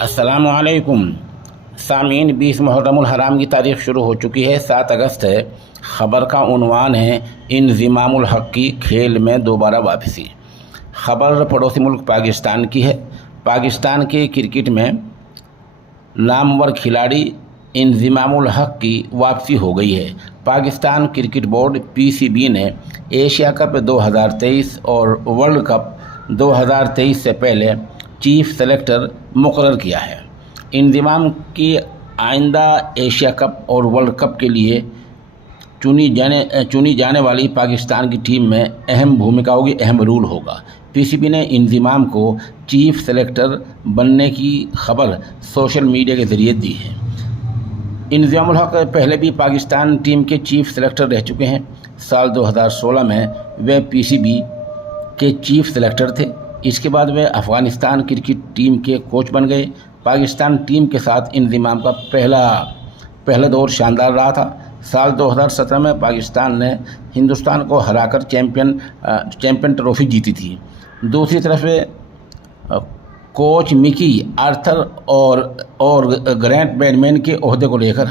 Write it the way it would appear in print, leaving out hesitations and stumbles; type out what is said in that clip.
السلام علیکم سامعین، 20 محرم الحرام کی تاریخ شروع ہو چکی ہے۔ 7 اگست ہے۔ خبر کا عنوان ہے انضمام الحق کی کھیل میں دوبارہ واپسی۔ خبر پڑوسی ملک پاکستان کی ہے۔ پاکستان کے کرکٹ میں نامور کھلاڑی انضمام الحق کی واپسی ہو گئی ہے۔ پاکستان کرکٹ بورڈ PCB نے ایشیا کپ 2023 اور ورلڈ کپ 2023 سے پہلے چیف سلیکٹر مقرر کیا ہے۔ انضمام کی آئندہ ایشیا کپ اور ورلڈ کپ کے لیے چنی جانے والی پاکستان کی ٹیم میں اہم بھومکا ہوگی، اہم رول ہوگا۔ PCB نے انضمام کو چیف سلیکٹر بننے کی خبر سوشل میڈیا کے ذریعے دی ہے۔ انضمام الحق پہلے بھی پاکستان ٹیم کے چیف سلیکٹر رہ چکے ہیں۔ سال 2016 میں وہ PCB کے چیف سلیکٹر تھے۔ اس کے بعد وہ افغانستان کرکٹ ٹیم کے کوچ بن گئے۔ پاکستان ٹیم کے ساتھ انضمام کا پہلا دور شاندار رہا تھا۔ سال 2017 میں پاکستان نے ہندوستان کو ہرا کر چیمپئن ٹرافی جیتی تھی۔ دوسری طرف کوچ مکی آرتھر اور گرینٹ بیڈمین کے عہدے کو لے کر